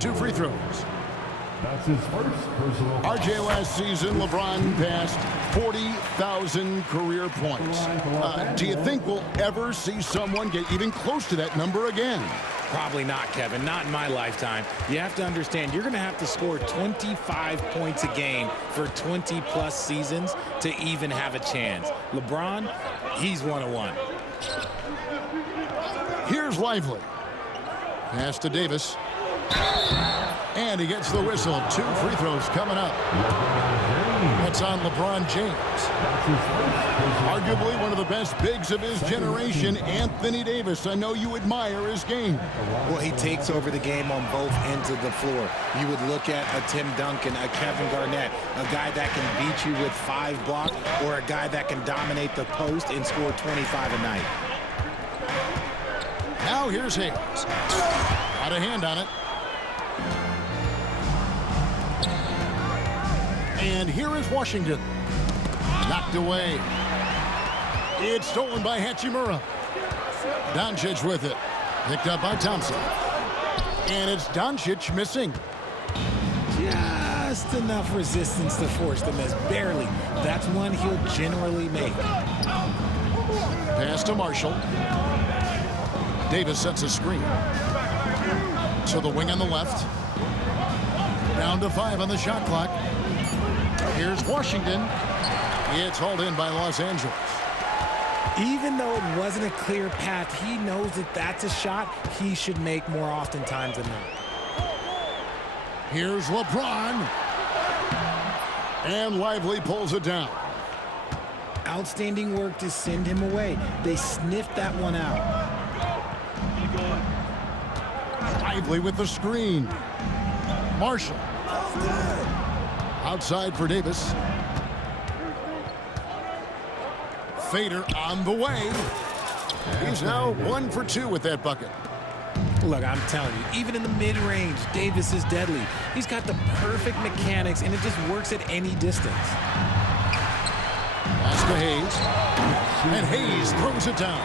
2 free throws. That's his first personal. RJ last season, LeBron passed 40,000 career points. Do you think we'll ever see someone get even close to that number again? Probably not, Kevin. Not in my lifetime. You have to understand, you're going to have to score 25 points a game for 20-plus seasons to even have a chance. LeBron, he's one-of-one. Here's Lively. Pass to Davis. And he gets the whistle. 2 free throws coming up. That's on LeBron James. Arguably one of the best bigs of his generation, Anthony Davis. I know you admire his game. Well, he takes over the game on both ends of the floor. You would look at a Tim Duncan, a Kevin Garnett, a guy that can beat you with 5 blocks, or a guy that can dominate the post and score 25 a night. Now here's Hayes. Got a hand on it. And here is Washington. Knocked away. It's stolen by Hachimura. Doncic with it. Picked up by Thompson. And it's Doncic missing. Just enough resistance to force the miss. Barely. That's one he'll generally make. Pass to Marshall. Davis sets a screen. To the wing on the left. Down to 5 on the shot clock. Here's Washington. It's hauled in by Los Angeles. Even though it wasn't a clear path, he knows that that's a shot he should make more oftentimes than not. Here's LeBron. And Lively pulls it down. Outstanding work to send him away. They sniffed that one out. Lively with the screen. Marshall. Outside for Davis. Fader on the way. He's now 1 for 2 with that bucket. Look, I'm telling you, even in the mid-range, Davis is deadly. He's got the perfect mechanics, and it just works at any distance. Pass to Hayes. And Hayes throws it down.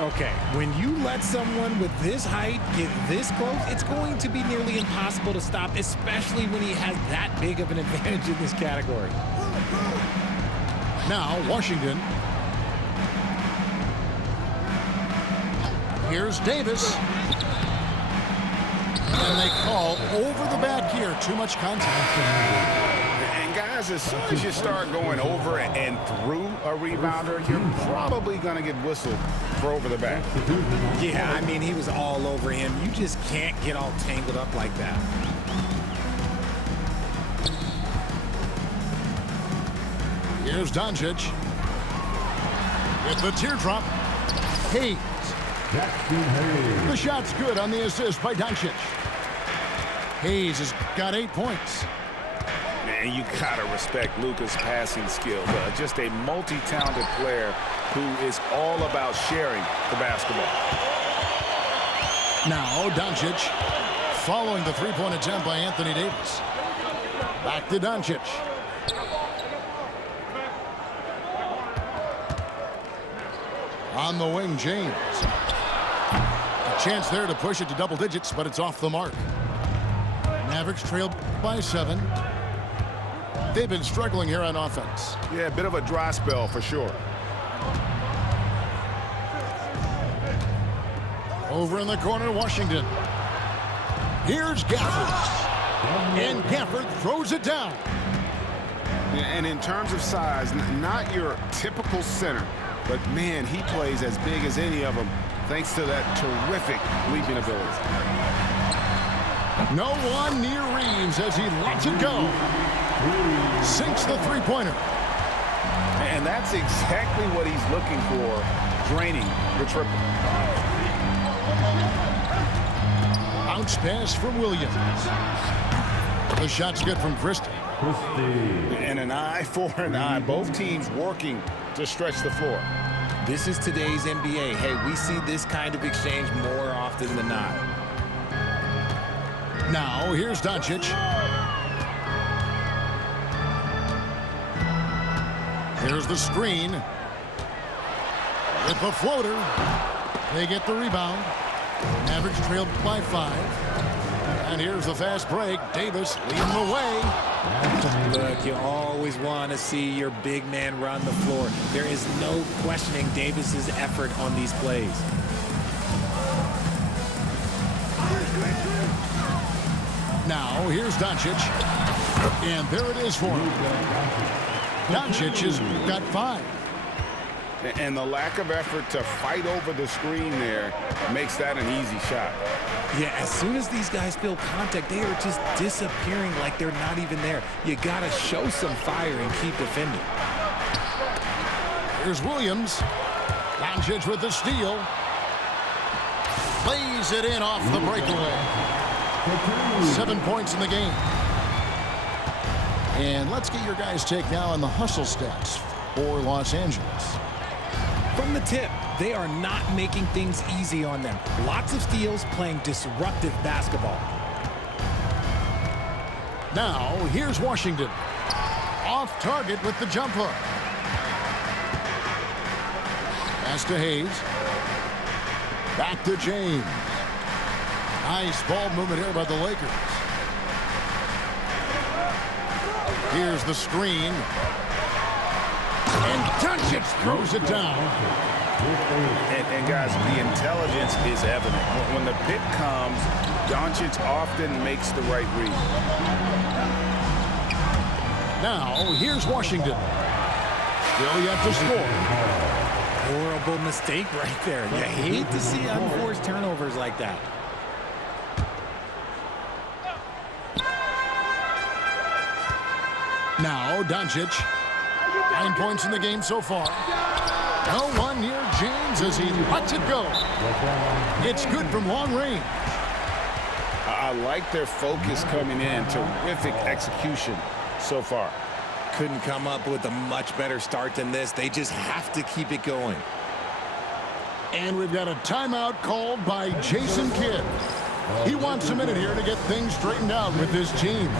Okay, when you let someone with this height get this close, it's going to be nearly impossible to stop, especially when he has that big of an advantage in this category. Now, Washington. Here's Davis. And they call over the back here. Too much contact. And guys, as soon as you start going over and through a rebounder, you're probably going to get whistled for over the back. Yeah, I mean, he was all over him. You just can't get all tangled up like that. Here's Doncic. With the teardrop. Hayes. The shot's good on the assist by Doncic. Hayes has got 8 points. Man, you got to respect Luka's passing skills. Just a multi-talented player who is all about sharing the basketball. Now, Doncic following the three-point attempt by Anthony Davis. Back to Doncic. On the wing, James. A chance there to push it to double digits, but it's off the mark. Mavericks trailed by 7. They've been struggling here on offense. Yeah, a bit of a dry spell for sure. Over in the corner, Washington. Here's Gafford. And Gafford throws it down. And in terms of size, not your typical center, but man, he plays as big as any of them thanks to that terrific leaping ability. No one near Reeves as he lets it go. Sinks the three-pointer. And that's exactly what he's looking for, draining the triple. Bounce pass from Williams. The shot's good from Christie. And an eye for an eye. Both teams working to stretch the floor. This is today's NBA. Hey, we see this kind of exchange more often than not. Now, here's Doncic. Here's the screen. With the floater. They get the rebound. Mavericks trailed by 5. And here's the fast break. Davis leading the way. Look, you always want to see your big man run the floor. There is no questioning Davis's effort on these plays. Now, here's Doncic. And there it is for him. Doncic has got 5. And the lack of effort to fight over the screen there makes that an easy shot. Yeah, as soon as these guys feel contact, they are just disappearing like they're not even there. You got to show some fire and keep defending. Here's Williams. Doncic with the steal. Lays it in off the breakaway. 7 points in the game. And let's get your guys' take now on the hustle stats for Los Angeles. From the tip, they are not making things easy on them. Lots of steals, playing disruptive basketball. Now, here's Washington. Off target with the jump hook. Pass to Hayes. Back to James. Nice ball movement here by the Lakers. Here's the screen. And Doncic throws it down. And guys, the intelligence is evident. When the pick comes, Doncic often makes the right read. Now, here's Washington. Still yet to score. Horrible mistake right there. You hate to see unforced turnovers like that. Now, Doncic. 9 points in the game so far. No one near James as he lets it go. It's good from long range. I like their focus coming in. Terrific execution so far. Couldn't come up with a much better start than this. They just have to keep it going. And we've got a timeout called by Jason Kidd. He wants a minute here to get things straightened out with his team.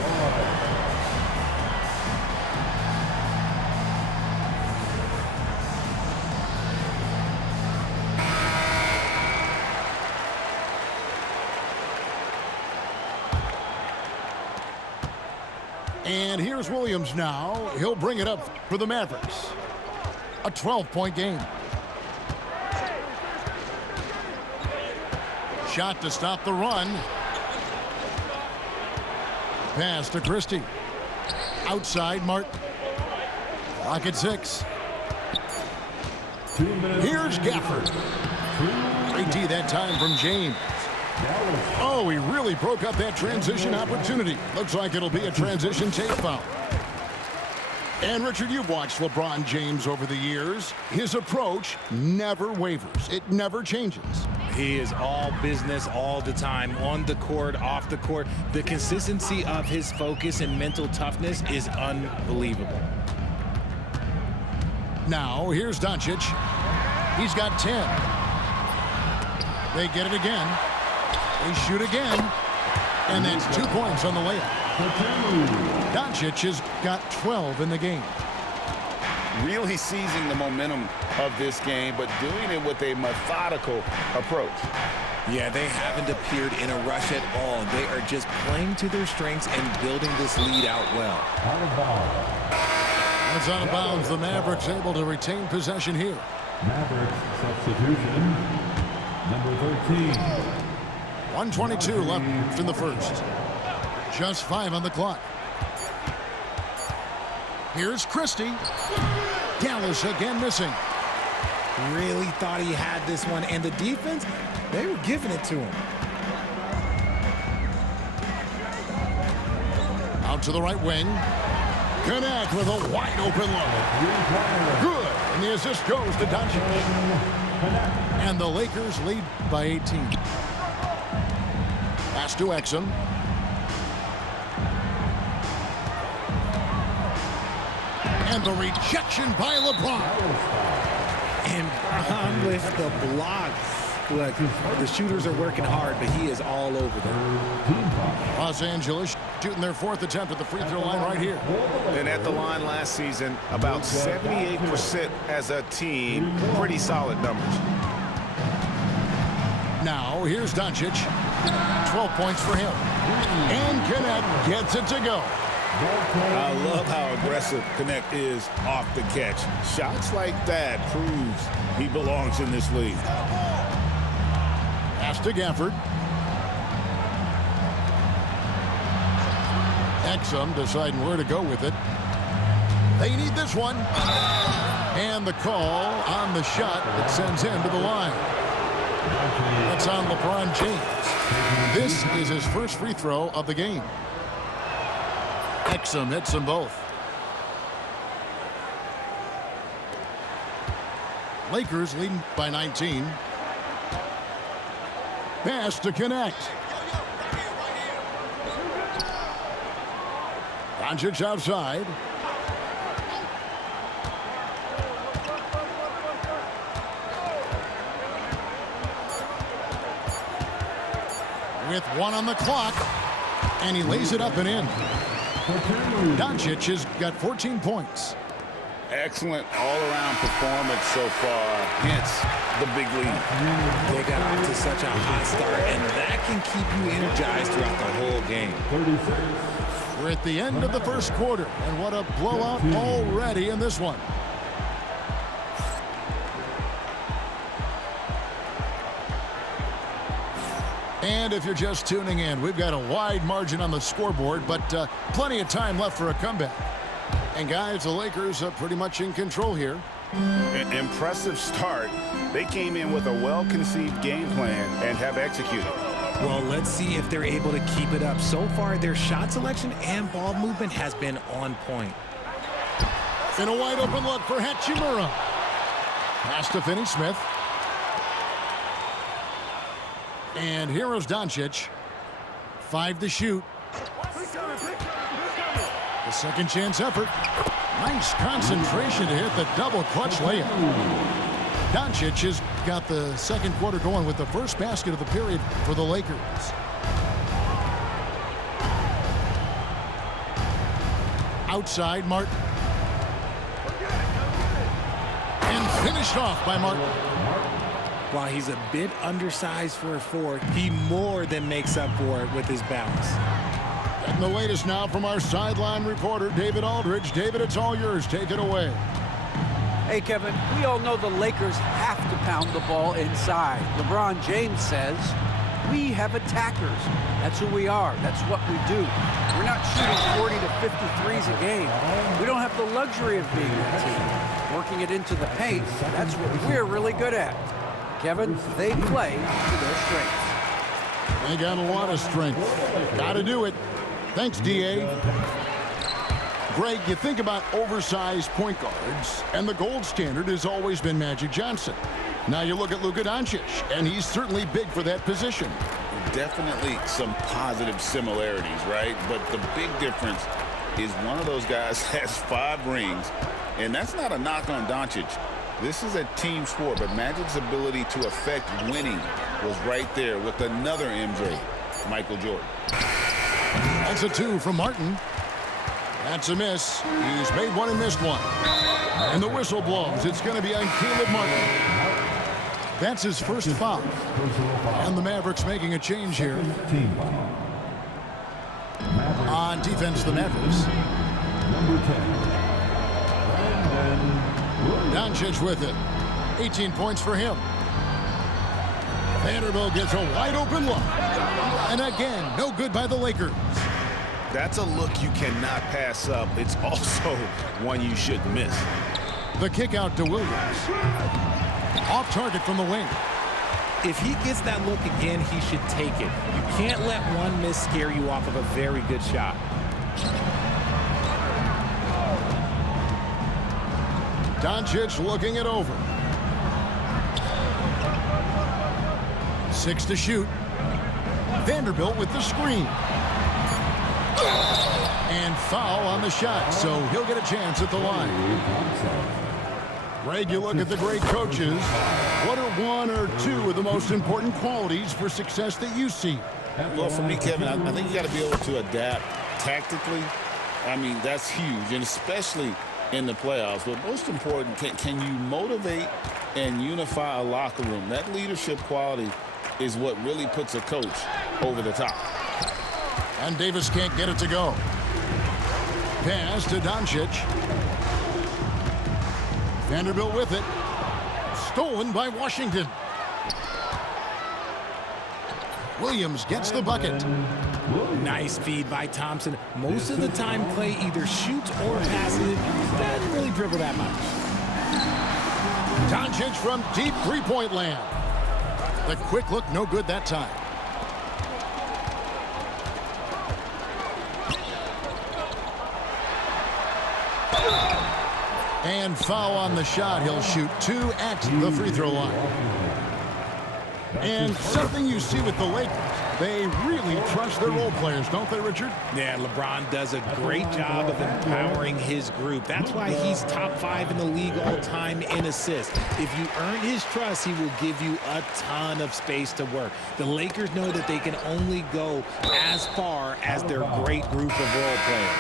And here's Williams now. He'll bring it up for the Mavericks. A 12-point game. Shot to stop the run. Pass to Christie. Outside, Martin. Clock at 6. Here's Gafford. Great D that time from James. Oh, he really broke up that transition opportunity. Looks like it'll be a transition tape foul. And Richard, you've watched LeBron James over the years. His approach never wavers. It never changes. He is all business all the time, on the court, off the court. The consistency of his focus and mental toughness is unbelievable. Now, here's Doncic. He's got 10. They get it again. They shoot again. And that's 2 points on the layup. Doncic has got 12 in the game. Really seizing the momentum of this game, but doing it with a methodical approach. Yeah, they haven't appeared in a rush at all. They are just playing to their strengths and building this lead out well. That's out of bounds. The Mavericks able to retain possession here. Mavericks substitution, number 13. 1:22 left in the first. Just 5 on the clock. Here's Christie. Dallas again missing. Really thought he had this one, and the defense, they were giving it to him. Out to the right wing. Connect with a wide open look. Good. And the assist goes to Doncic. And the Lakers lead by 18. Pass to Exum. And the rejection by LeBron. And Brown with the block. Look, the shooters are working hard, but he is all over them. Los Angeles shooting their 4th attempt at the free throw line right here. And at the line last season, about 78% as a team. Pretty solid numbers. Now, here's Doncic. 12 points for him. And Knecht gets it to go. I love how aggressive Knecht is off the catch. Shots like that proves he belongs in this league. Pass to Gafford. Exum deciding where to go with it. They need this one. And the call on the shot that sends him to the line. That's on LeBron James. This is his first free throw of the game. Exum hits them both. Lakers leading by 19. Pass to Knecht. Doncic outside. With 1 on the clock, and he lays it up and in. Doncic has got 14 points. Excellent all-around performance so far, hence the big lead. They got off to such a hot start, and that can keep you energized throughout the whole game. We're at the end of the first quarter, and what a blowout already in this one. And if you're just tuning in, we've got a wide margin on the scoreboard, but plenty of time left for a comeback. And guys, the Lakers are pretty much in control here. Impressive start. They came in with a well-conceived game plan and have executed. Well, let's see if they're able to keep it up. So far, their shot selection and ball movement has been on point. In a wide open look for Hachimura. Pass to Finney-Smith. And here's Doncic. 5 to shoot. The second chance effort. Nice concentration to hit the double clutch layup. Doncic has got the second quarter going with the first basket of the period for the Lakers. Outside, Martin. And finished off by Martin. While he's a bit undersized for a 4, he more than makes up for it with his bounce. And the latest now from our sideline reporter, David Aldridge. David, it's all yours. Take it away. Hey, Kevin, we all know the Lakers have to pound the ball inside. LeBron James says, we have attackers. That's who we are. That's what we do. We're not shooting 40 to 50 threes a game. We don't have the luxury of being that team. Working it into the paint, that's what we're really good at. Kevin, they play to their strengths. They got a lot of strength. Got to do it. Thanks, D.A. Greg, you think about oversized point guards, and the gold standard has always been Magic Johnson. Now you look at Luka Doncic, and he's certainly big for that position. Definitely some positive similarities, right? But the big difference is one of those guys has 5 rings, and that's not a knock on Doncic. This is a team sport, but Magic's ability to affect winning was right there with another MJ, Michael Jordan. That's a 2 from Martin. That's a miss. He's made one and missed one. And the whistle blows. It's going to be on Caleb Martin. That's his first foul. And the Mavericks making a change here. On defense, the Mavericks. Doncic with it. 18 points for him. Vanderbilt gets a wide open look. And again, no good by the Lakers. That's a look you cannot pass up. It's also one you shouldn't miss. The kick out to Williams. Off target from the wing. If he gets that look again, he should take it. You can't let one miss scare you off of a very good shot. Doncic looking it over. 6 to shoot. Vanderbilt with the screen. And foul on the shot, so he'll get a chance at the line. Greg, you look at the great coaches. What are 1 or 2 of the most important qualities for success that you see? Well, for me, Kevin, I think you got to be able to adapt tactically. I mean, that's huge, and especially in the playoffs. But most important, can you motivate and unify a locker room? That leadership quality is what really puts a coach over the top. And Davis can't get it to go. Pass to Doncic. Vanderbilt with it. Stolen by Washington. Williams gets the bucket. Nice feed by Thompson. Most of the time, Clay either shoots or passes it. Doesn't really dribble that much. Doncic from deep three-point land. The quick look, no good that time. And foul on the shot. He'll shoot 2 at the free throw line. And something you see with the Lakers, they really trust their role players, don't they, Richard? Yeah, LeBron does a great job of empowering his group. That's why he's top 5 in the league all time in assists. If you earn his trust, he will give you a ton of space to work. The Lakers know that they can only go as far as their great group of role players.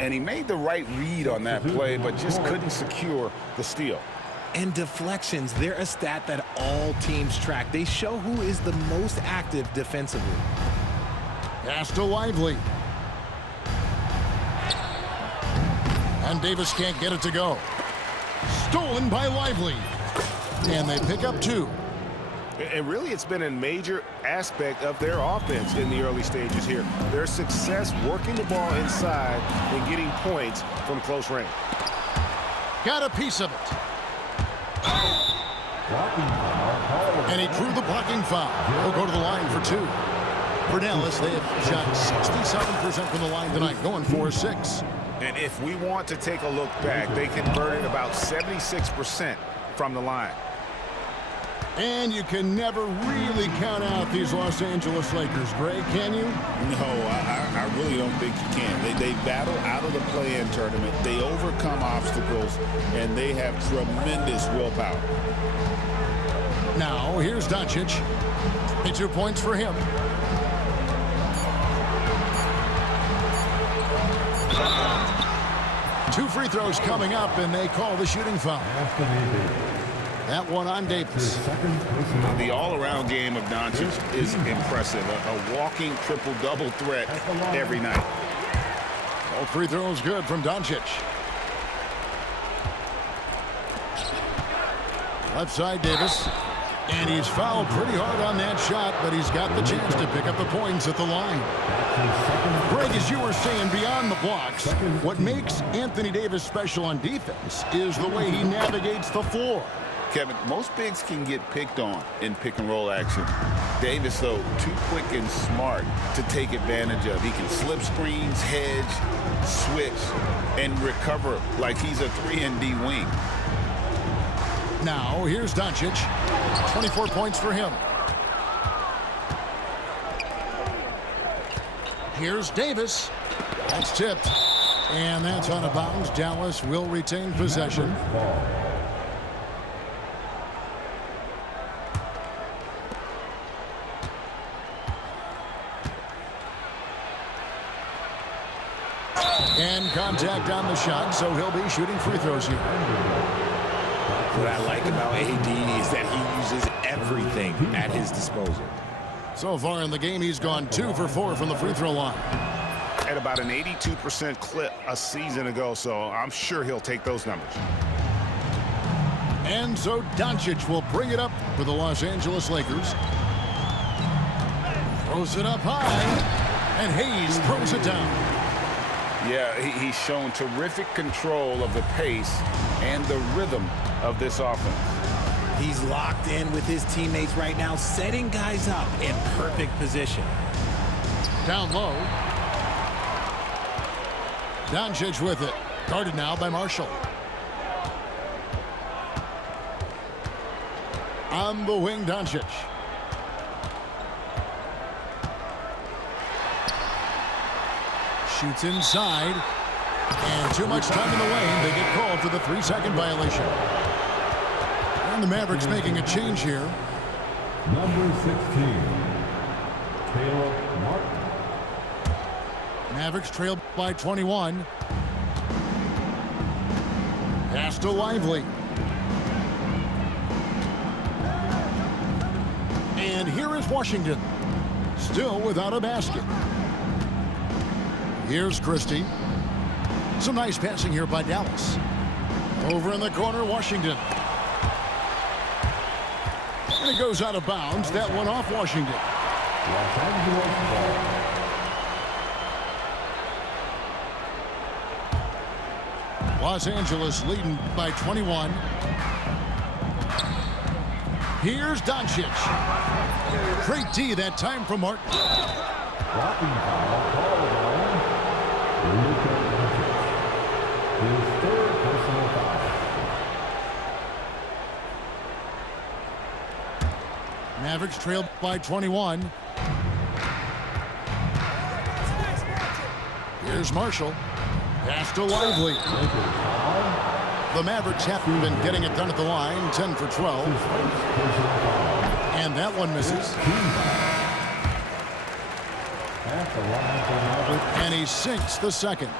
And he made the right read on that play, but just couldn't secure the steal. And deflections, they're a stat that all teams track. They show who is the most active defensively. Pass to Lively. And Davis can't get it to go. Stolen by Lively. And they pick up 2. And really, it's been a major aspect of their offense in the early stages here. Their success working the ball inside and getting points from close range. Got a piece of it. And he drew the blocking foul. He'll go to the line for 2. For Dallas, they have shot 67% from the line tonight, going 4-6. And if we want to take a look back, they converted about 76% from the line. And you can never really count out these Los Angeles Lakers, Greg, can you? No, I really don't think you can. They battle out of the play-in tournament. They overcome obstacles, and they have tremendous willpower. Now, here's Doncic. 2 points for him. Two free throws coming up, and they call the shooting foul. That one on Davis. The all-around game of Doncic is impressive. A walking triple-double threat every night. All free throws good from Doncic. Left side, Davis. And he's fouled pretty hard on that shot, but he's got the chance to pick up the points at the line. Greg, as you were saying, beyond the blocks, what makes Anthony Davis special on defense is the way he navigates the floor. Kevin, most bigs can get picked on in pick-and-roll action. Davis, though, too quick and smart to take advantage of. He can slip screens, hedge, switch, and recover like he's a 3-and-D wing. Now, here's Doncic. 24 points for him. Here's Davis. That's tipped. And that's out of bounds. Dallas will retain possession. And contact on the shot, so he'll be shooting free throws here. What I like about AD is that he uses everything at his disposal. So far in the game, he's gone 2 for 4 from the free throw line. At about an 82% clip a season ago, so I'm sure he'll take those numbers. And so Doncic will bring it up for the Los Angeles Lakers. Throws it up high, and Hayes throws it down. Yeah, he's shown terrific control of the pace and the rhythm of this offense. He's locked in with his teammates right now, setting guys up in perfect position. Down low. Doncic with it. Guarded now by Marshall. On the wing, Doncic. Shoots inside. And too much time in the lane. They get called for the 3-second violation. And the Mavericks making a change here. Number 16, Caleb Martin. Mavericks trail by 21. Pass to Lively. And here is Washington. Still without a basket. Here's Christie. Some nice passing here by Dallas. Over in the corner, Washington. And it goes out of bounds. That one off Washington. Los Angeles ball. Los Angeles leading by 21. Here's Doncic. Great D that time from Martin. Blocking foul called on Luka Doncic. His third personal foul. Mavericks trail by 21. Here's Marshall. Pass to Lively. The Mavericks haven't been getting it done at the line. 10 for 12. And that one misses. And he sinks the second.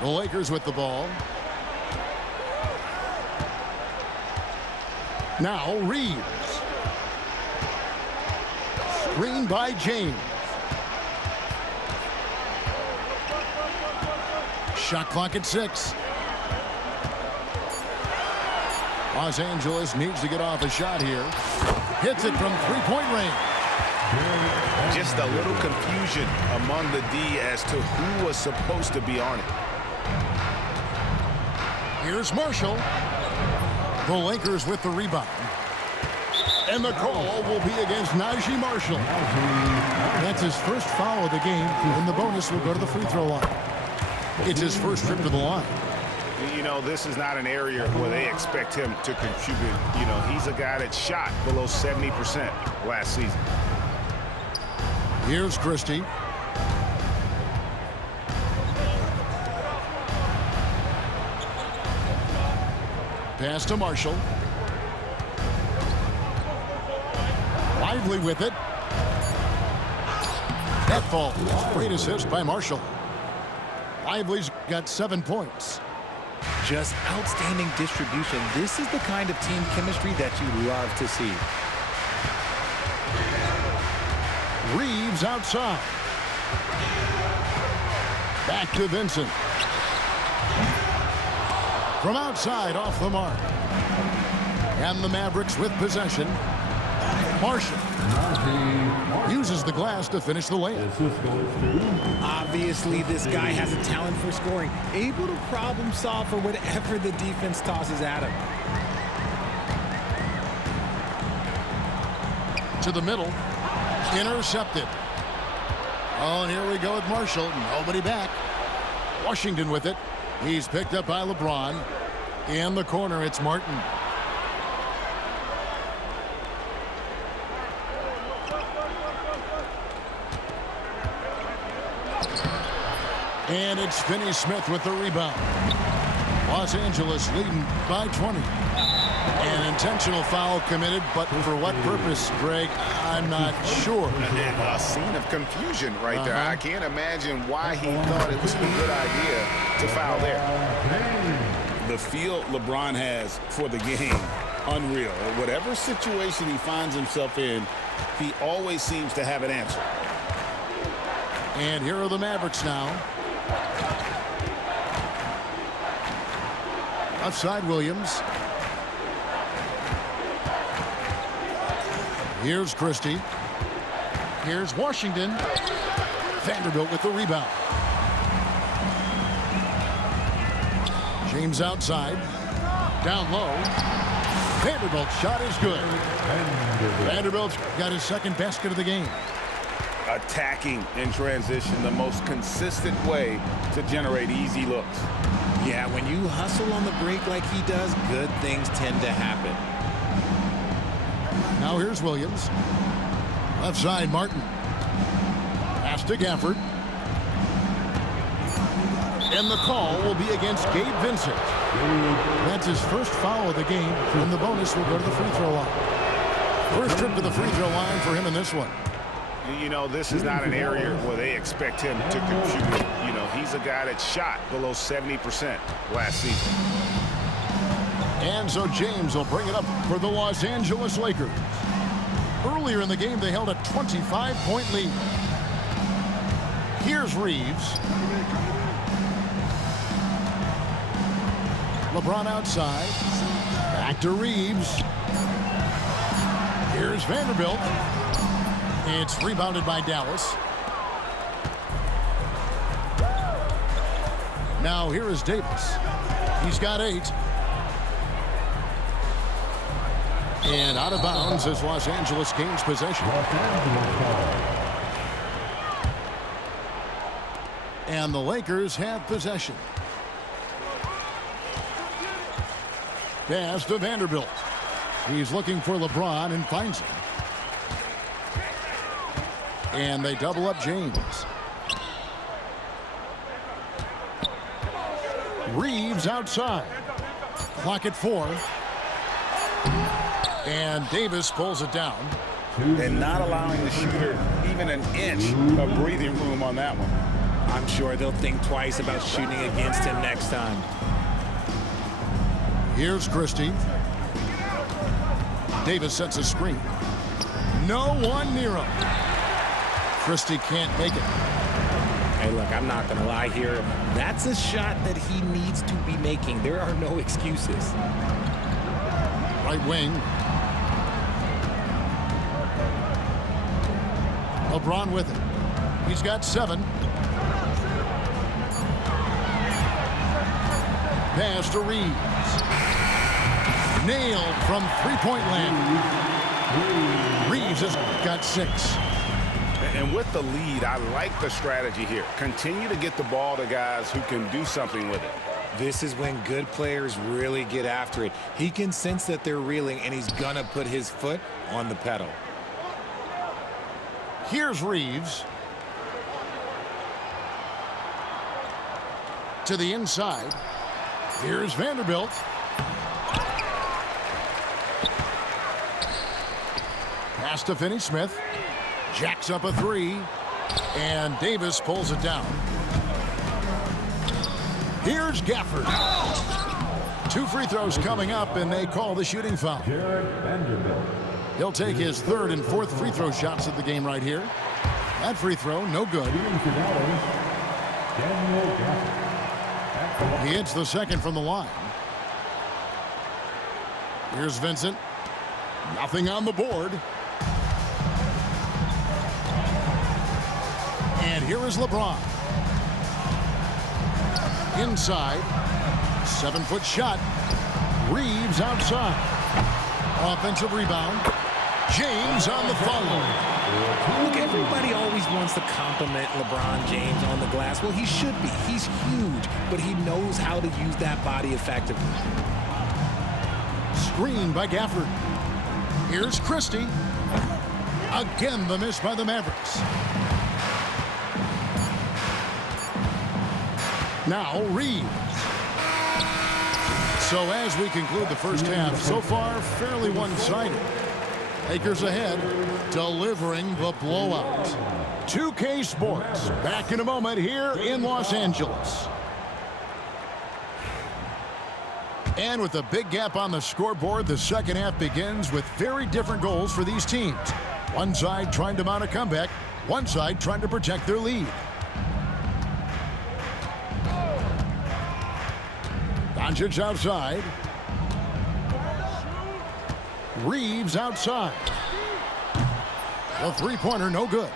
The Lakers with the ball. Now Reeves. Screen by James. Shot clock at 6. Los Angeles needs to get off a shot here. Hits it from three-point range. Just a little confusion among the D as to who was supposed to be on it. Here's Marshall. The Lakers with the rebound. And the call will be against Najee Marshall. That's his first foul of the game, and the bonus will go to the free throw line. It's his first trip to the line. You know, this is not an area where they expect him to contribute. You know, he's a guy that shot below 70% last season. Here's Christie. Pass to Marshall. Lively with it. That falls. Great assist by Marshall. Lively's got 7 points. Just outstanding distribution. This is the kind of team chemistry that you love to see. Reeves outside. Back to Vincent. From outside, off the mark. And the Mavericks with possession. Marshall uses the glass to finish the layup. Obviously, this guy has a talent for scoring, able to problem solve for whatever the defense tosses at him. To the middle. Intercepted. Oh, and here we go with Marshall. Nobody back. Washington with it. He's picked up by LeBron. In the corner, it's Martin. And it's Finney Smith with the rebound. Los Angeles leading by 20. An intentional foul committed, but for what purpose, Greg, I'm not sure. A scene of confusion right there. I can't imagine why he thought it was a good idea to foul there. The feel LeBron has for the game, unreal. Whatever situation he finds himself in, he always seems to have an answer. And here are the Mavericks now. Outside Williams. Here's Christie. Here's Washington. Vanderbilt with the rebound. James outside. Down low. Vanderbilt's shot is good. Vanderbilt's got his second basket of the game. Attacking in transition, the most consistent way to generate easy looks. Yeah, when you hustle on the break like he does, good things tend to happen. Now here's Williams. Left side, Martin. Pass to Gafford. And the call will be against Gabe Vincent. That's his first foul of the game, and the bonus will go to the free throw line. First trip to the free throw line for him in this one. You know, this is not an area where they expect him to contribute. You know, he's a guy that shot below 70% last season. And so James will bring it up for the Los Angeles Lakers. Earlier in the game, they held a 25-point lead. Here's Reeves. LeBron outside. Back to Reeves. Here's Vanderbilt. It's rebounded by Dallas. Now here is Davis. He's got 8. And out of bounds as Los Angeles gains possession. And the Lakers have possession. Pass to Vanderbilt. He's looking for LeBron and finds him. And they double up James. Reeves outside. Clock at 4. And Davis pulls it down. And not allowing the shooter even an inch of breathing room on that one. I'm sure they'll think twice about shooting against him next time. Here's Christie. Davis sets a screen. No one near him. Christie can't make it. Hey, look, I'm not going to lie here. That's a shot that he needs to be making. There are no excuses. Right wing. LeBron with it. He's got 7. Pass to Reeves. Nailed from three-point land. Reeves has got 6. And with the lead, I like the strategy here. Continue to get the ball to guys who can do something with it. This is when good players really get after it. He can sense that they're reeling, and he's going to put his foot on the pedal. Here's Reeves. To the inside. Here's Vanderbilt. Pass to Finney-Smith. Jacks up a 3. And Davis pulls it down. Here's Gafford. 2 free throws coming up, and they call the shooting foul. He'll take his 3rd and 4th free throw shots of the game right here. That free throw, no good. He hits the 2nd from the line. Here's Vincent. Nothing on the board. And here is LeBron. Inside. 7-foot shot. Reeves outside. Offensive rebound. James on the follow. Look, everybody always wants to compliment LeBron James on the glass. Well, he should be. He's huge, but he knows how to use that body effectively. Screen by Gafford. Here's Christie. Again, the miss by the Mavericks. Now Reeves. So as we conclude the first half, so far fairly one-sided. Lakers ahead, delivering the blowout. 2K Sports, back in a moment here in Los Angeles. And with a big gap on the scoreboard, the second half begins with very different goals for these teams. One side trying to mount a comeback, one side trying to protect their lead. Doncic outside. Reeves outside. The three-pointer, no good.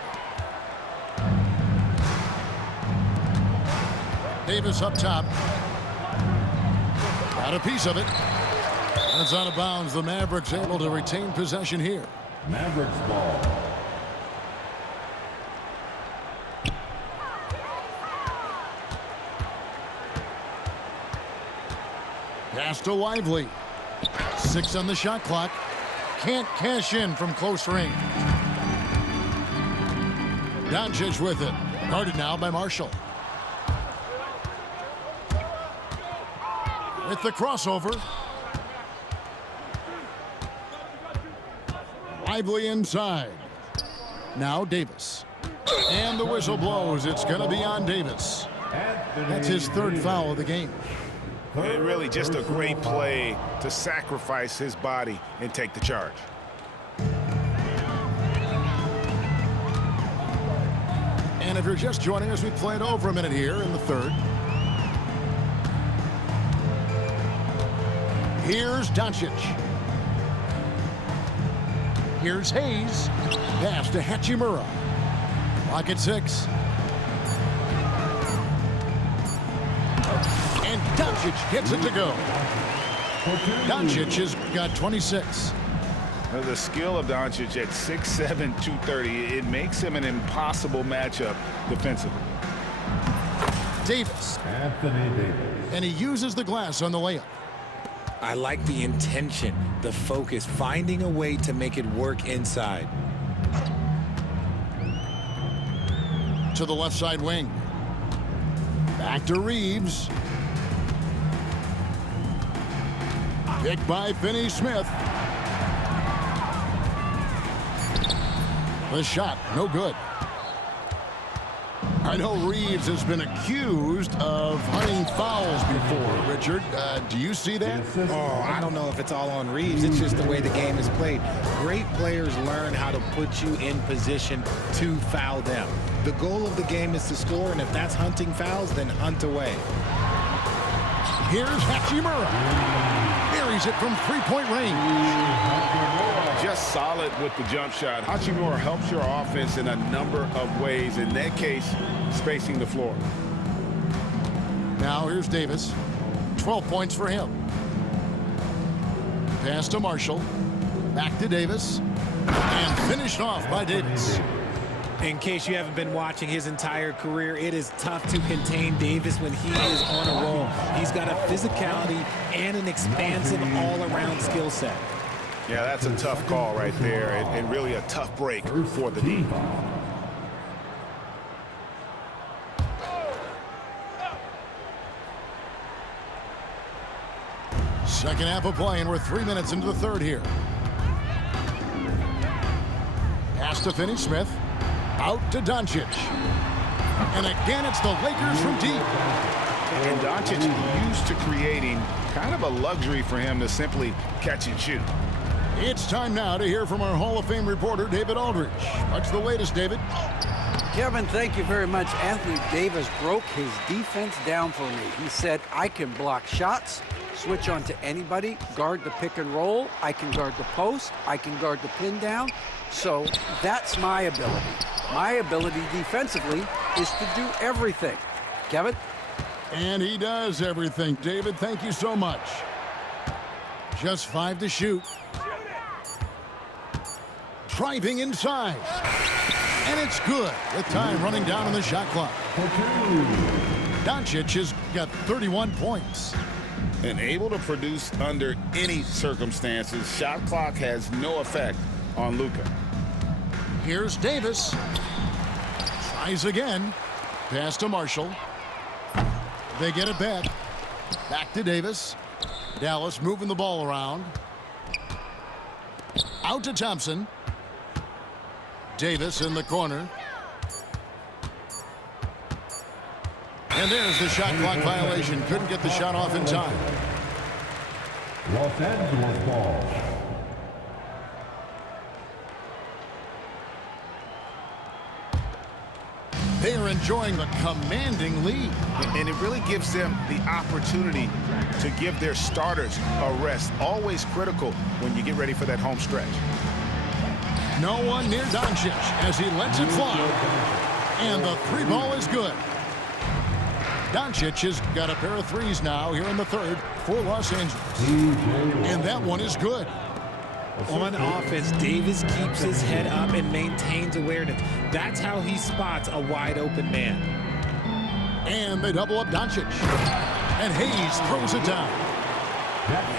Davis up top. Got a piece of it. And it's out of bounds. The Mavericks able to retain possession here. Mavericks ball. Pass to Lively. 6 on the shot clock. Can't cash in from close range. Doncic with it. Guarded now by Marshall. With the crossover. Lively inside. Now Davis. And the whistle blows. It's going to be on Davis. That's his 3rd foul of the game. And really just a great play to sacrifice his body and take the charge. And if you're just joining us, we played over a minute here in the third. Here's Doncic. Here's Hayes. Pass to Hachimura. Clock at 6. And Doncic gets it to go. Doncic has got 26. The skill of Doncic at 6'7", 230, it makes him an impossible matchup defensively. Davis. Anthony Davis. And he uses the glass on the layup. I like the intention, the focus, finding a way to make it work inside. To the left side wing. Back to Reeves. Picked by Finney-Smith. The shot, no good. I know Reeves has been accused of hunting fouls before, Richard. Do you see that? Oh, I don't know if it's all on Reeves. It's just the way the game is played. Great players learn how to put you in position to foul them. The goal of the game is to score, and if that's hunting fouls, then hunt away. Here's Hachimura. Buries it from three-point range. Just solid with the jump shot. Hachimura helps your offense in a number of ways. In that case, spacing the floor. Now here's Davis. 12 points for him. Pass to Marshall. Back to Davis. And finished off by Davis. In case you haven't been watching his entire career, it is tough to contain Davis when he is on a roll. He's got a physicality and an expansive all-around skill set. Yeah, that's a tough call right there, and really a tough break for the team. Second half of play, and we're 3 minutes into the third here. Pass to Finney-Smith. Out to Doncic. And again, it's the Lakers from deep. And Doncic used to creating kind of a luxury for him to simply catch and shoot. It's time now to hear from our Hall of Fame reporter, David Aldridge. What's the latest, David? Kevin, thank you very much. Anthony Davis broke his defense down for me. He said, I can block shots, switch on to anybody, guard the pick and roll, I can guard the post, I can guard the pin down. So that's my ability. My ability defensively is to do everything. Kevin? And he does everything. David, thank you so much. Just 5 to shoot. Driving inside. And it's good with time running down on the shot clock. Doncic has got 31 points. And able to produce under any circumstances. Shot clock has no effect on Luka. Here's Davis. Tries again. Pass to Marshall. They get it back. Back to Davis. Dallas moving the ball around. Out to Thompson. Davis in the corner. And there's the shot clock violation. Couldn't get the shot off in time. Los Angeles ball. They are enjoying the commanding lead. And it really gives them the opportunity to give their starters a rest. Always critical when you get ready for that home stretch. No one near Doncic as he lets it fly. And the three ball is good. Doncic has got a pair of threes now here in the third for Los Angeles. And that one is good. On offense, Davis keeps his head up and maintains awareness. That's how he spots a wide open man. And they double up Doncic. And Hayes throws it down.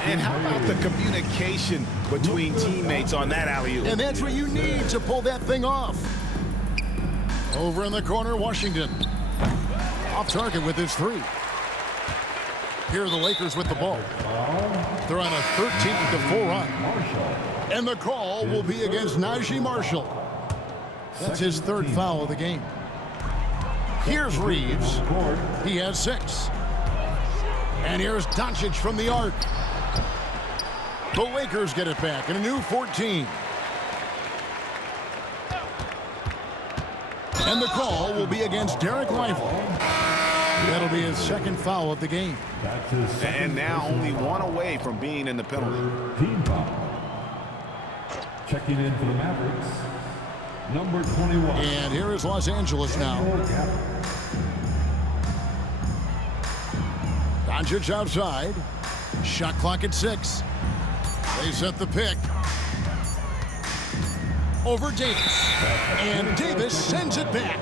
And how about the communication between teammates on that alley-oop? And that's what you need to pull that thing off. Over in the corner, Washington. Off target with his three. Here are the Lakers with the ball. They're on a 13-4 run. And the call will be against Najee Marshall. That's his third foul of the game. Here's Reeves. He has 6. And here's Doncic from the arc. The Lakers get it back in a new 14. And the call will be against Derek Weifel. That'll be his second foul of the game. That's his second And now personal only one foul. away from being in the penalty. Team foul. Checking in for the Mavericks, number 21. And here is Los Angeles now. Doncic outside. Shot clock at 6. They set the pick. Over Davis. And Davis sends it back.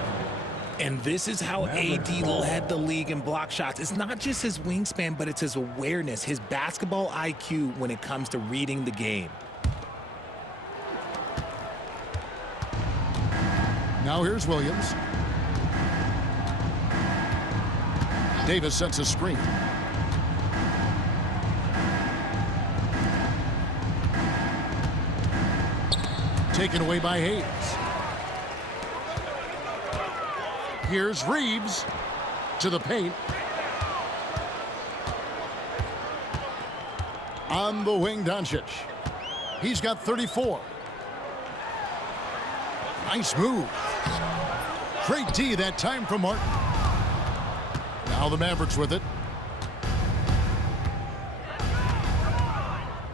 And this is how AD led the league in block shots. It's not just his wingspan, but it's his awareness, his basketball IQ when it comes to reading the game. Now here's Williams. Davis sets a screen. Taken away by Hayes. Here's Reeves to the paint. On the wing, Doncic. He's got 34. Nice move. Great D that time from Martin. Now the Mavericks with it.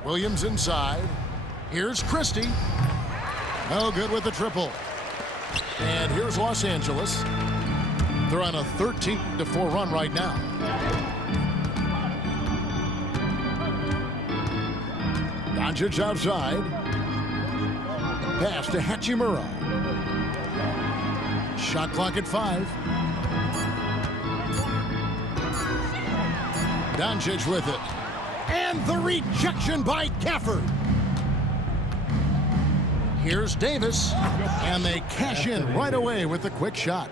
Williams inside. Here's Christie. No good with the triple. And here's Los Angeles. They're on a 13-4 run right now. Doncic outside. Pass to Hachimura. Shot clock at 5. Doncic with it. And the rejection by Gafford. Here's Davis. And they cash in right away with the quick shot.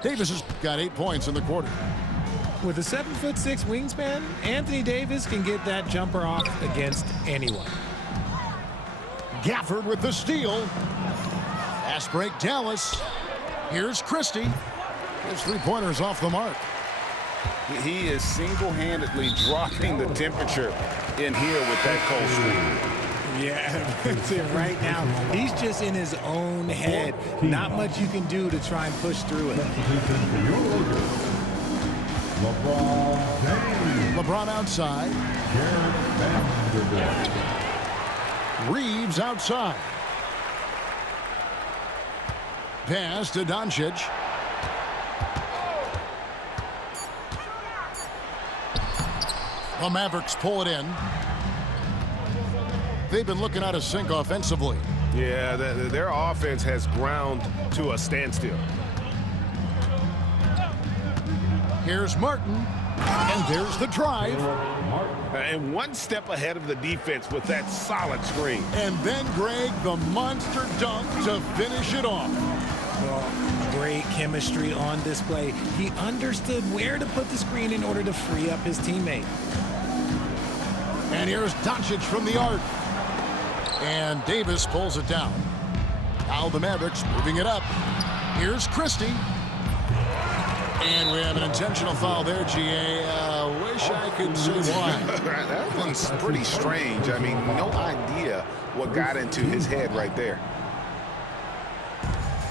Davis has got 8 points in the quarter. With a 7'6" wingspan, Anthony Davis can get that jumper off against anyone. Gafford with the steal. Fast break, Dallas. Here's Christie. His three-pointers off the mark. He is single-handedly dropping the temperature in here with that cold streak. Yeah, that's it right now. He's just in his own head. Not much you can do to try and push through it. LeBron James. LeBron outside. Jarred Vanderbilt. Reeves outside. Pass to Doncic. The Mavericks pull it in. They've been looking out of sync offensively. Yeah, their offense has ground to a standstill. Here's Martin. And there's the drive. And one step ahead of the defense with that solid screen. And then Greg, the monster dunk to finish it off. Well, great chemistry on display. He understood where to put the screen in order to free up his teammate. And here's Doncic from the arc. And Davis pulls it down. Now the Mavericks moving it up. Here's Christie. And we have an intentional foul there, GA. Wish I could say why. That one's pretty strange. I mean, no idea what got into his head right there.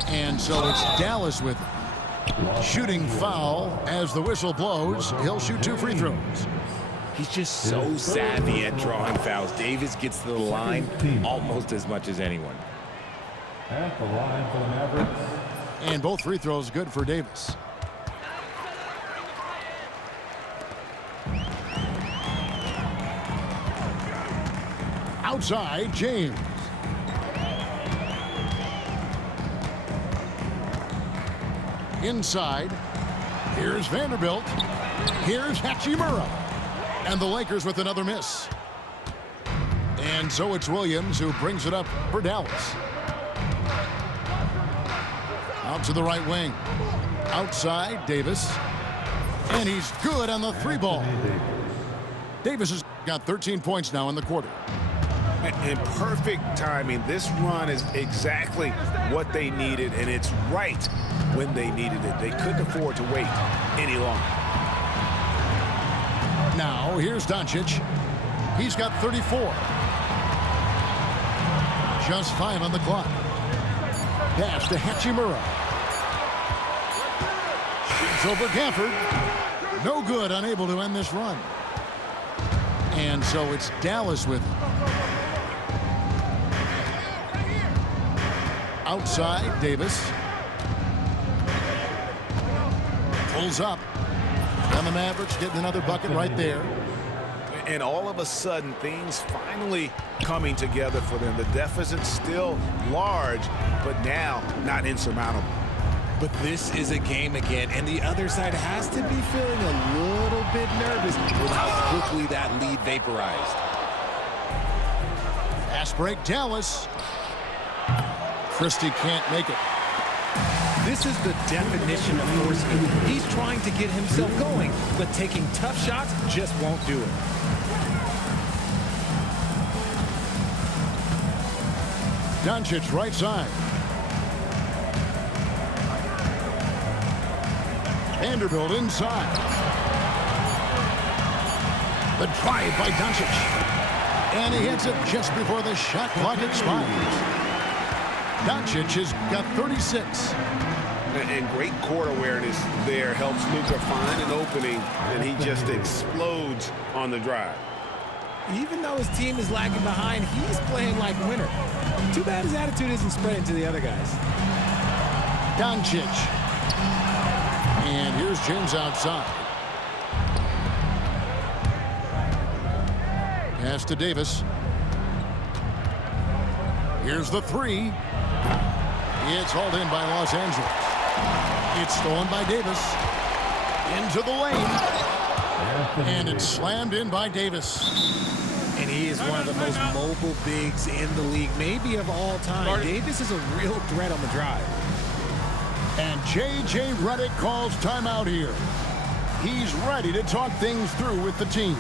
And so it's Dallas with it. Shooting foul as the whistle blows. He'll shoot 2 free throws. He's just so savvy at drawing fouls. Davis gets to the line almost as much as anyone. At the line for the Mavericks. And both free throws good for Davis. Outside, James. Inside, here's Vanderbilt. Here's Hachimura. And the Lakers with another miss. And so it's Williams who brings it up for Dallas. Out to the right wing. Outside, Davis. And he's good on the 3-ball. Davis has got 13 points now in the quarter. In perfect timing. This run is exactly what they needed, and it's right when they needed it. They couldn't afford to wait any longer. Now, here's Doncic. He's got 34. Just 5 on the clock. Pass to Hachimura. Shoots over Gafford. No good, unable to end this run. And so it's Dallas with it. Outside, Davis. Pulls up. And the Mavericks getting another bucket right there. And all of a sudden, things finally coming together for them. The deficit's still large, but now not insurmountable. But this is a game again, and the other side has to be feeling a little bit nervous with how quickly that lead vaporized. Fast break, Dallas. Christie can't make it. This is the definition of forcing. He's trying to get himself going, but taking tough shots just won't do it. Doncic right side. Vanderbilt inside. The drive by Doncic. And he hits it just before the shot clock expires. Doncic has got 36. And great court awareness there helps Luka find an opening, and he just explodes on the drive. Even though his team is lagging behind, he's playing like winner. Too bad his attitude isn't spreading to the other guys. Doncic. And here's James outside. Pass to Davis. Here's the three. It's hauled in by Los Angeles. It's stolen by Davis. Into the lane. And it's slammed in by Davis. And he is one of the most mobile bigs in the league, maybe of all time. Davis is a real threat on the drive. And J.J. Redick calls timeout here. He's ready to talk things through with the team.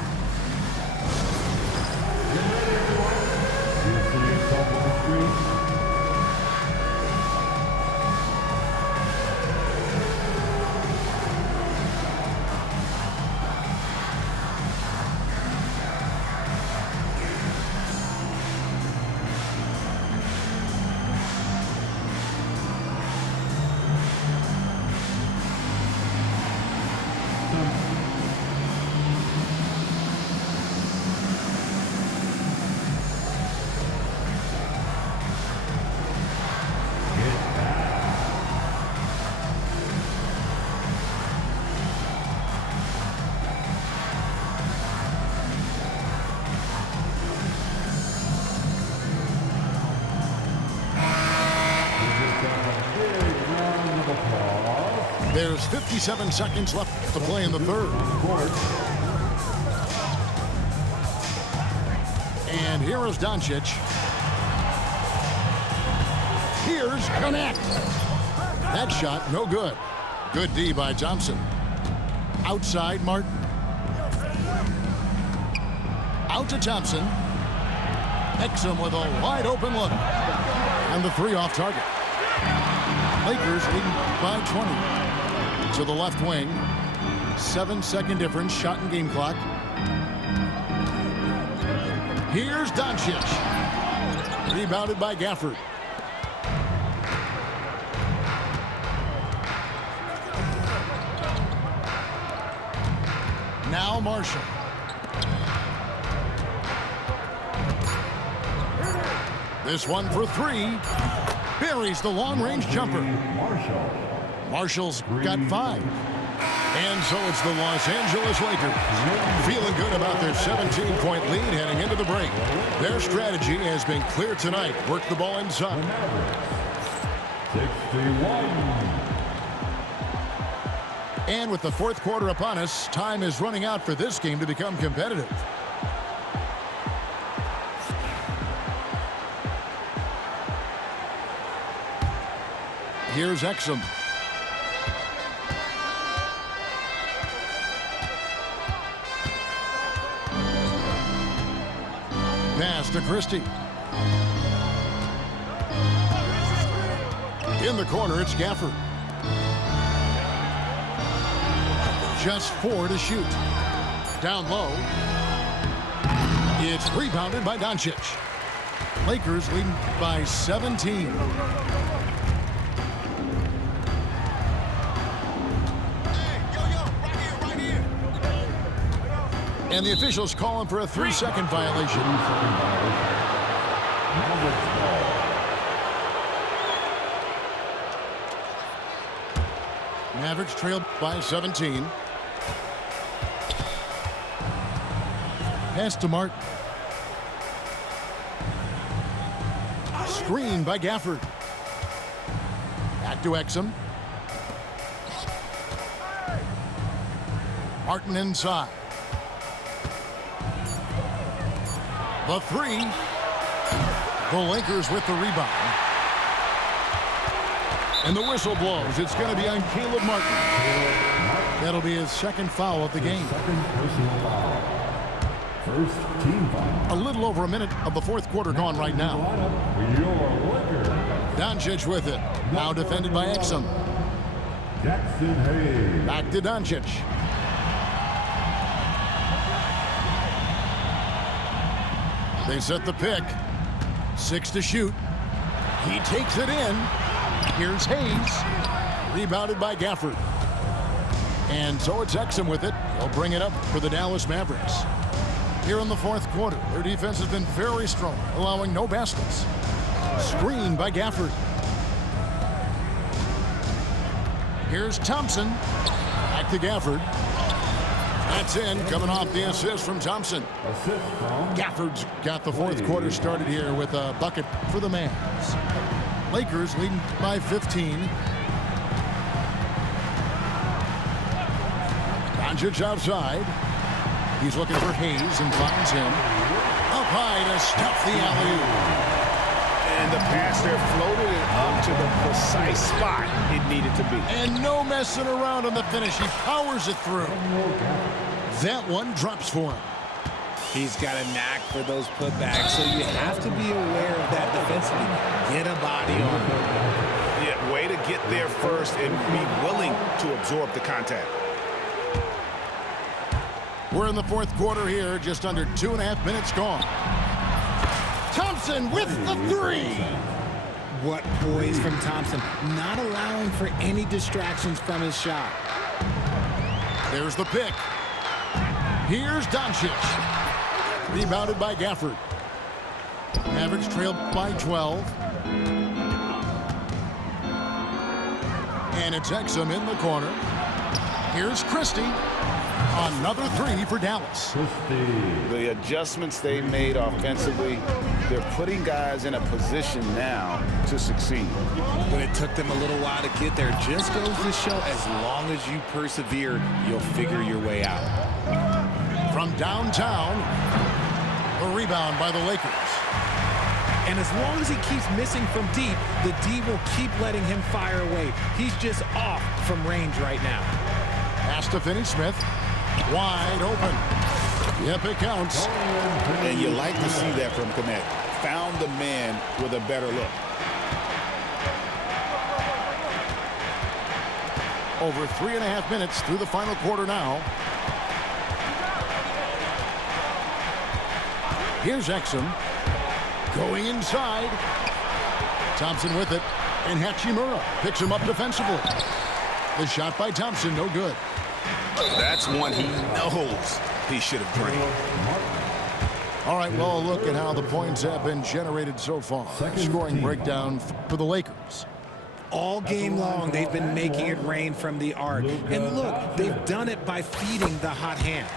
There's 57 seconds left to play in the third. And here is Doncic. Here's Connect. That shot, no good. Good D by Thompson. Outside, Martin. Out to Thompson. Exum with a wide open look. And the three off target. Lakers leading by 20. To the left wing. 7-second difference, shot and game clock. Here's Doncic. Rebounded by Gafford. Now Marshall. This one for three. Buries the long-range jumper. Marshall's got 5. And so it's the Los Angeles Lakers feeling good about their 17-point lead heading into the break. Their strategy has been clear tonight. Work the ball inside. 61. And with the fourth quarter upon us, time is running out for this game to become competitive. Here's Exum. Pass to Christie. In the corner, it's Gafford. Just 4 to shoot. Down low. It's rebounded by Doncic. Lakers leading by 17. And the officials calling for a 3-second violation. Mavericks ball. Mavericks trail by 17. Pass to Martin. Screen by Gafford. Back to Exum. Martin inside. The three. The Lakers with the rebound. And the whistle blows. It's going to be on Caleb Martin. That'll be his second foul of the game. Second personal foul. First team foul. A little over a minute of the fourth quarter gone right now. Your Lakers. Doncic with it. Now defended by Exum. Jackson Hayes. Back to Doncic. They set the pick. 6 to shoot. He takes it in. Here's Hayes. Rebounded by Gafford. And so it's Exum with it. He'll bring it up for the Dallas Mavericks. Here in the fourth quarter, their defense has been very strong, allowing no baskets. Screen by Gafford. Here's Thompson. Back to Gafford. That's in, coming off the assist from Thompson. Assist from Gafford's got the fourth quarter started here with a bucket for the Mavs. Lakers leading by 15. Doncic outside. He's looking for Hayes and finds him. Up high to stuff the alley-oop. And the pass there floated it up to the precise spot it needed to be. And no messing around on the finish. He powers it through. That one drops for him. He's got a knack for those putbacks, so you have to be aware of that defensively. Get a body on him. Yeah, way to get there first and be willing to absorb the contact. We're in the fourth quarter here, just under 2.5 minutes gone. Thompson with the three. What poise from Thompson, not allowing for any distractions from his shot. There's the pick. Here's Doncic. Rebounded by Gafford. Mavericks trail by 12. And it's Exum in the corner. Here's Christie. Another three for Dallas. The adjustments they made offensively, they're putting guys in a position now to succeed. But it took them a little while to get there. Just goes to show, as long as you persevere, you'll figure your way out. From downtown, a rebound by the Lakers. And as long as he keeps missing from deep, the D will keep letting him fire away. He's just off from range right now. Pass to Finney-Smith. Wide open. Yep, it counts. And you like to see that from Kmet. Found the man with a better look. Over 3.5 minutes through the final quarter now. Here's Exum. Going inside. Thompson with it. And Hachimura picks him up defensively. The shot by Thompson, no good. That's one he knows he should have drained. All right, well, a look at how the points have been generated so far. Scoring breakdown for the Lakers. All game long, they've been making it rain from the arc. And look, they've done it by feeding the hot hands.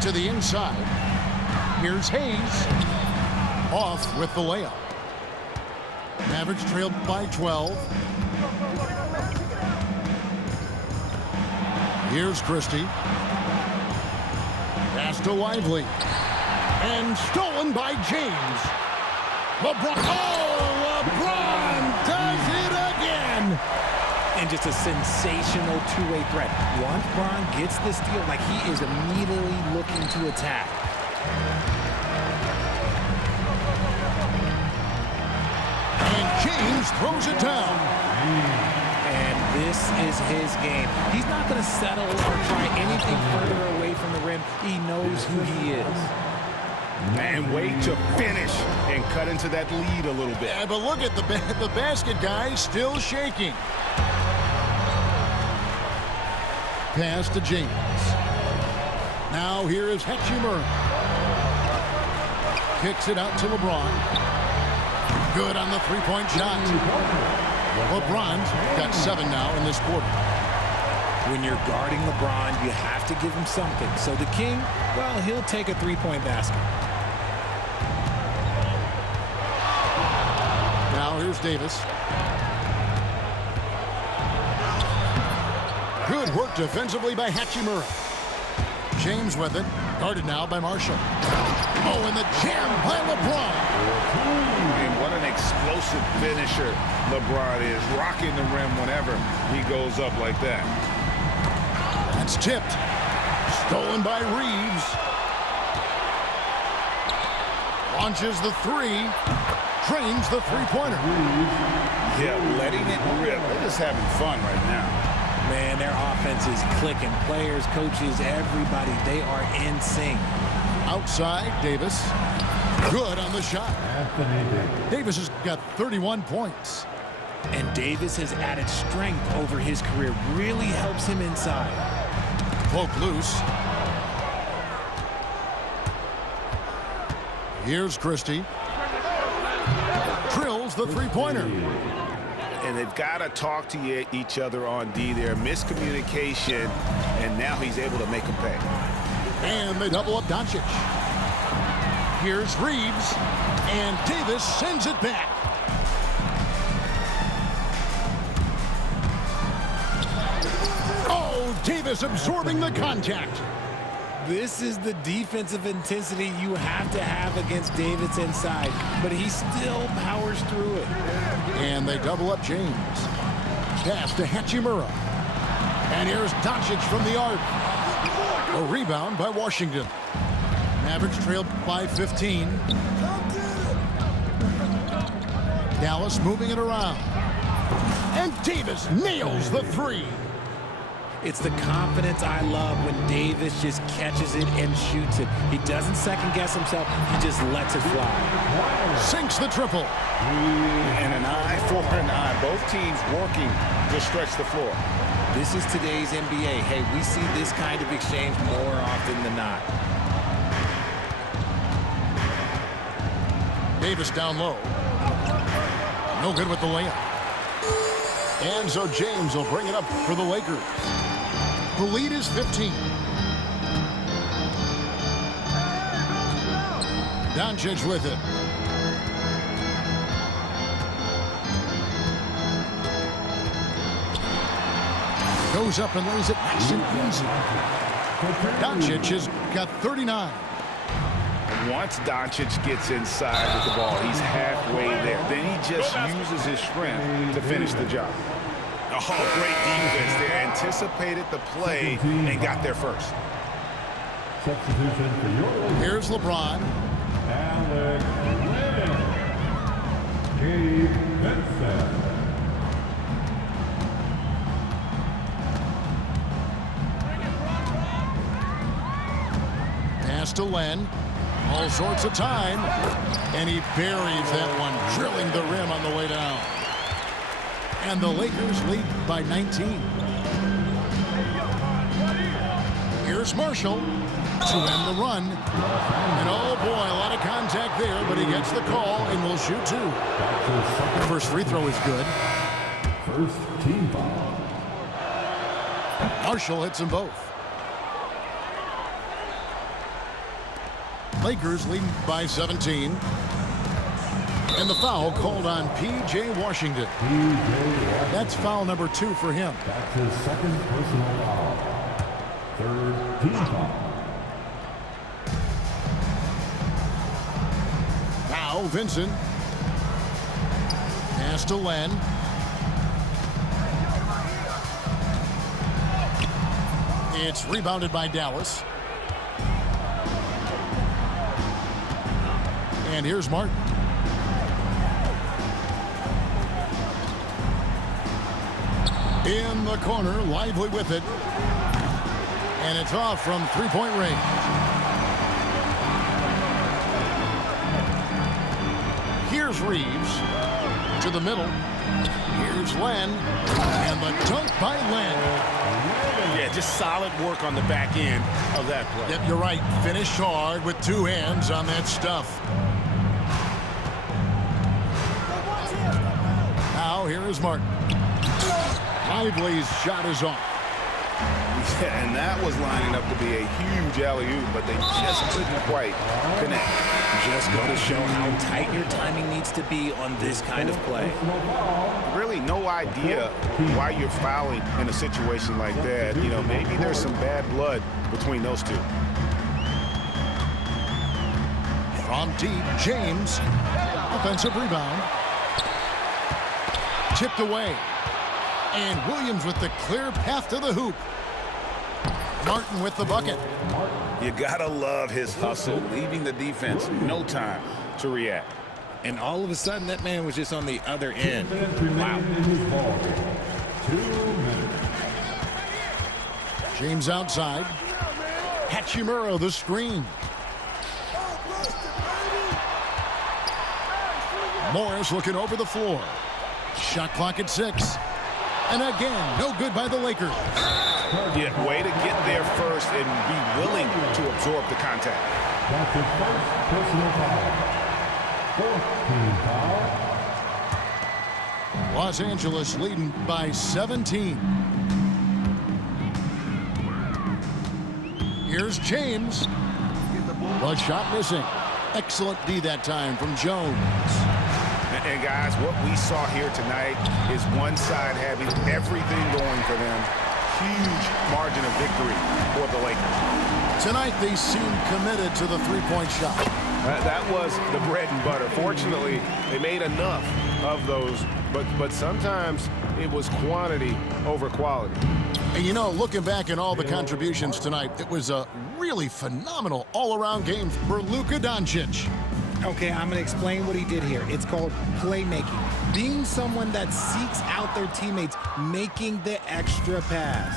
To the inside. Here's Hayes. Off with the layup. Mavericks trailed by 12. Here's Christie. Pass to Lively. And stolen by James. LeBron. Oh, LeBron does it again. And just a sensational two-way threat. Once Bron gets the steal, like he is immediately looking to attack. And James throws it down. And and this is his game. He's not going to settle or try anything further away from the rim. He knows who he is. And wait to finish and cut into that lead a little bit. Yeah, but look at the basket guy still shaking. Pass to James. Now here is Hachimura. Kicks it out to LeBron. Good on the three-point shot. LeBron's got 7 now in this quarter. When you're guarding LeBron, you have to give him something. So the King, well, he'll take a three-point basket. Now here's Davis. Good work defensively by Hachimura. James with it. Guarded now by Marshall. Oh, and the jam by LeBron. And what an explosive finisher LeBron is. Rocking the rim whenever he goes up like that. That's tipped. Stolen by Reeves. Launches the three. Drains the three-pointer. Yeah, letting it rip. They're just having fun right now. Man, their offense is clicking. Players, coaches, everybody, they are in sync. Outside, Davis. Good on the shot. Anthony Davis. Davis has got 31 points. And Davis has added strength over his career. Really helps him inside. Poke loose. Here's Christie. Drills the three-pointer. And they've got to talk to each other on D there. Miscommunication, and now he's able to make them pay. And they double up Doncic. Here's Reeves. And Davis sends it back. Oh, Davis absorbing the contact. This is the defensive intensity you have to have against Davis inside, but he still powers through it. And they double up James. Pass to Hachimura. And here's Doncic from the arc. A rebound by Washington. Mavericks trailed by 15. Dallas moving it around. And Davis nails the three. It's the confidence I love when Davis just catches it and shoots it. He doesn't second-guess himself. He just lets it fly. Sinks the triple. And an eye for an eye. Both teams working to stretch the floor. This is today's NBA. Hey, we see this kind of exchange more often than not. Davis down low. No good with the layup. And so James will bring it up for the Lakers. The lead is 15. Doncic with it. Goes up and lays it nice and easy. Doncic has got 39. Once Doncic gets inside with the ball, he's halfway there. Then he just uses his strength to finish the job. Oh, great defense there. Anticipated the play and got there first. Substitution for your Here's LeBron. Alex Len. Gabe Vincent. Pass to Len. All sorts of time. And he buries that one, drilling the rim on the way down. And the Lakers lead by 19. Here's Marshall to end the run. And oh boy, a lot of contact there, but he gets the call and will shoot two. First free throw is good. First team foul. Marshall hits them both. Lakers lead by 17. And the foul called on P.J. Washington. That's foul number 2 for him. That's his second personal foul. Third team foul. Now Vincent. Pass to Len. It's rebounded by Dallas. And here's Martin. In the corner, Lively with it. And it's off from three-point range. Here's Reeves to the middle. Here's Len. And the dunk by Len. Yeah, just solid work on the back end of that play. Yep, you're right. Finished hard with two hands on that stuff. Now here is Martin. Lively's shot is off. Yeah, and that was lining up to be a huge alley-oop, but they just couldn't quite connect. Just go to show how tight your timing needs to be on this kind of play. Really no idea why you're fouling in a situation like that. You know, maybe there's some bad blood between those two. From deep, James. Offensive rebound. Tipped away. And Williams with the clear path to the hoop. Martin with the bucket. You gotta love his hustle, leaving the defense no time to react. And all of a sudden, that man was just on the other end. Wow. 2 minutes. James outside. Hachimura the screen. Morris looking over the floor. Shot clock at 6. And again, no good by the Lakers. Yeah, way to get there first and be willing to absorb the contact. That's his first personal foul. 4th team foul. Los Angeles leading by 17. Here's James. The shot missing. Excellent D that time from Jones. And guys, what we saw here tonight is one side having everything going for them. Huge margin of victory for the Lakers. Tonight they seem committed to the three-point shot. That was the bread and butter. Fortunately, they made enough of those, but sometimes it was quantity over quality. And you know, looking back at all the contributions tonight, it was a really phenomenal all-around game for Luka Doncic. Okay, I'm going to explain what he did here. It's called playmaking. Being someone that seeks out their teammates, making the extra pass.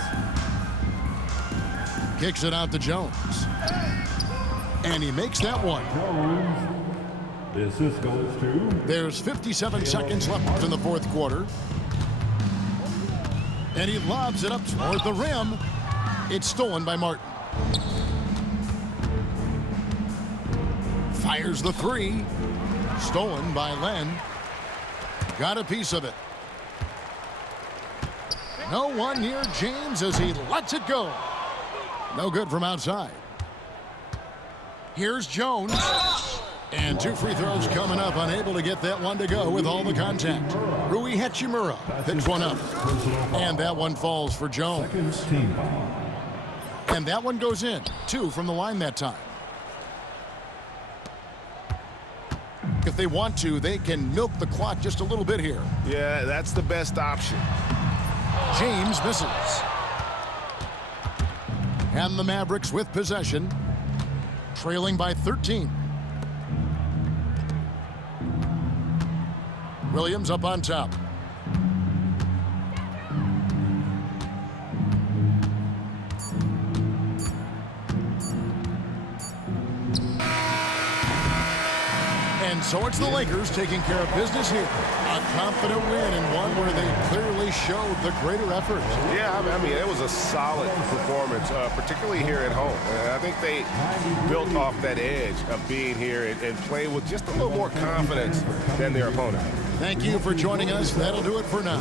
Kicks it out to Jones. And he makes that one. Jones. The assist goes to. There's 57 seconds left in the fourth quarter. And he lobs it up toward the rim. It's stolen by Martin. Fires the three. Stolen by Len. Got a piece of it. No one near James as he lets it go. No good from outside. Here's Jones. And 2 free throws coming up. Unable to get that one to go with all the contact. Rui Hachimura picks one up. And that one falls for Jones. Team foul. And that one goes in. 2 from the line that time. If they want to, they can milk the clock just a little bit here. Yeah, that's the best option. James misses. And the Mavericks with possession. Trailing by 13. Williams up on top. And so it's the Lakers taking care of business here. A confident win and one where they clearly showed the greater effort. Yeah, I mean, it was a solid performance, particularly here at home. I think they built off that edge of being here and played with just a little more confidence than their opponent. Thank you for joining us. That'll do it for now.